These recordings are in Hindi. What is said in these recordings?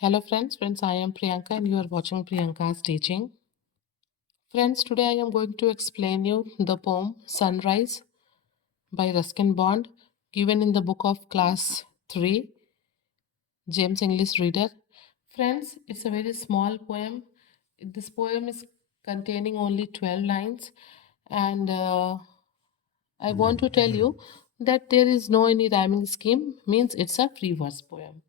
Hello friends, I am Priyanka and you are watching Priyanka's teaching. Friends, today I am going to explain you the poem Sunrise by Ruskin Bond given in the book of class 3, James English Reader. Friends, it's a very small poem. This poem is containing only 12 lines and I want to tell you that there is no any rhyming scheme, means it's a free verse poem.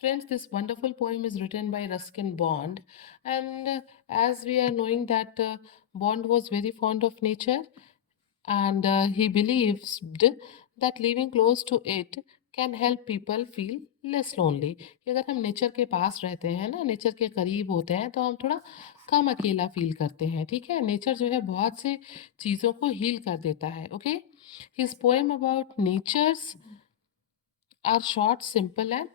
Friends, this wonderful poem is written by Ruskin Bond, and as we are knowing that Bond was very fond of nature, and he believed that living close to it can help people feel less lonely. कि अगर हम नेचर के पास रहते हैं ना, नेचर के करीब होते हैं, तो हम थोड़ा कम अकेला फील करते हैं. ठीक है, नेचर जो है बहुत से चीज़ों को हील कर देता है. Okay, his poem about natures are short, simple and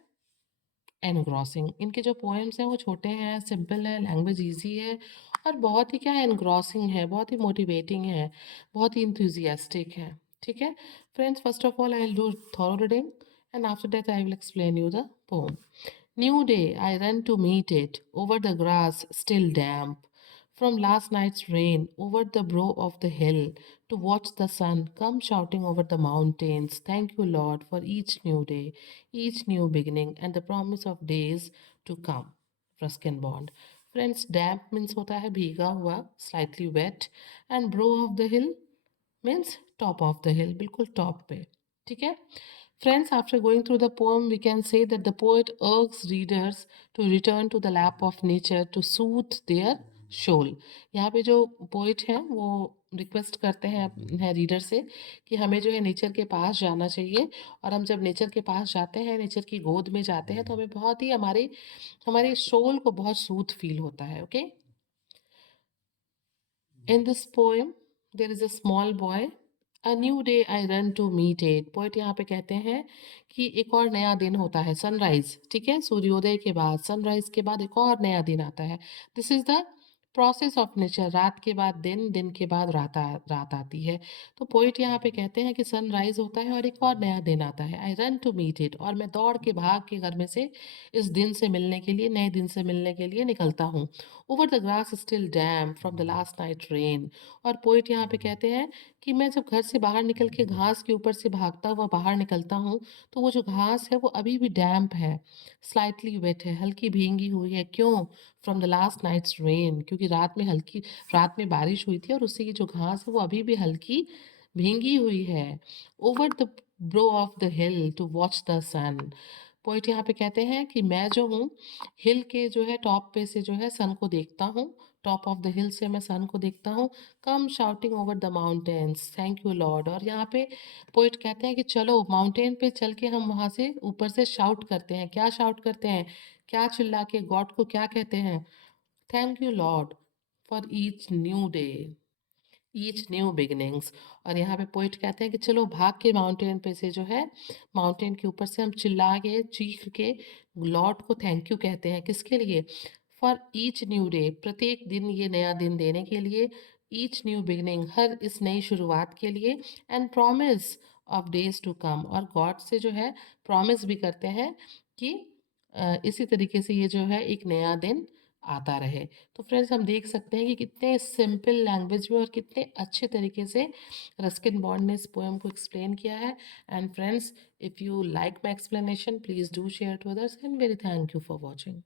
engrossing. इनके जो पोएम्स हैं वो छोटे हैं, सिंपल है, लैंग्वेज इजी है और बहुत ही क्या है, एनग्रॉसिंग है, बहुत ही मोटिवेटिंग है, बहुत ही इंथुजियास्टिक है. ठीक है friends, first of all I will do thorough reading and after that I will explain you the poem. New day, I run to meet it, over the grass still damp from last night's rain, over the brow of the hill, to watch the sun come shouting over the mountains. Thank you, Lord, for each new day, each new beginning, and the promise of days to come. Ruskin Bond. Friends, damp means होता है भीगा हुआ, slightly wet, and brow of the hill means top of the hill, बिल्कुल top पे. ठीक है. Friends, after going through the poem, we can say that the poet urges readers to return to the lap of nature to soothe their soul. यहाँ पे जो पोइट हैं वो रिक्वेस्ट करते हैं रीडर से कि हमें जो है नेचर के पास जाना चाहिए, और हम जब नेचर के पास जाते हैं, नेचर की गोद में जाते हैं, तो हमें बहुत ही हमारे हमारे सोल को बहुत सूथ फील होता है. Okay, in this poem there is a small boy, a new day I run to meet it. Poet यहाँ पे कहते हैं कि एक और नया दिन होता है, सनराइज. ठीक है, सूर्योदय के बाद, सनराइज के बाद एक और नया दिन आता है. This is the process of nature. रात के बाद दिन, दिन के बाद रात आती है. तो पोइट यहाँ पे कहते हैं कि सनराइज होता है और एक और नया दिन आता है. I run to meet it, और मैं दौड़ के भाग के घर में से इस दिन से मिलने के लिए, नए दिन से मिलने के लिए निकलता हूँ. Over the grass still dam from the last night rain. और पोइट यहाँ पे कहते हैं कि मैं जब घर से बाहर निकल के घास के ऊपर से भागता हुआ बाहर निकलता हूँ, तो वो जो घास है वो अभी भी डैम्प है, स्लाइटली वेट है, हल्की भींगी हुई है. क्यों? From the last night's rain, क्योंकि रात में बारिश हुई थी और उससे ये जो घास है वो अभी भी हल्की भींगी हुई है. Over the brow of the hill to watch the sun. Poet यहाँ पे कहते हैं कि मैं जो हूँ, हिल के जो है टॉप पे से जो है सन को देखता हूँ, टॉप ऑफ द हिल से मैं सन को देखता हूँ. Come shouting over the mountains, thank you lord. और यहाँ पे पोइट कहते हैं कि चलो माउंटेन पे चल के हम वहाँ से ऊपर से शाउट करते हैं. क्या शाउट करते हैं, क्या चिल्ला के गॉड को क्या कहते हैं? Thank you Lord for each new day, each new beginnings. और यहाँ पे पोइट कहते हैं कि चलो भाग के माउंटेन पे से जो है, माउंटेन के ऊपर से हम चिल्ला के चीख के लॉर्ड को थैंक यू कहते हैं. किसके लिए? फॉर ईच न्यू डे, प्रत्येक दिन ये नया दिन देने के लिए. ईच न्यू बिगिनिंग, हर इस नई शुरुआत के लिए. And promise of days to come, और गॉड से जो है प्रॉमिस भी करते हैं कि इसी तरीके से ये जो है एक नया दिन आता रहे. तो फ्रेंड्स, हम देख सकते हैं कि कितने सिंपल लैंग्वेज में और कितने अच्छे तरीके से रस्किन बॉन्ड ने इस पोएम को एक्सप्लेन किया है. And friends, if you like my explanation, please do share to others, and very thank you for watching.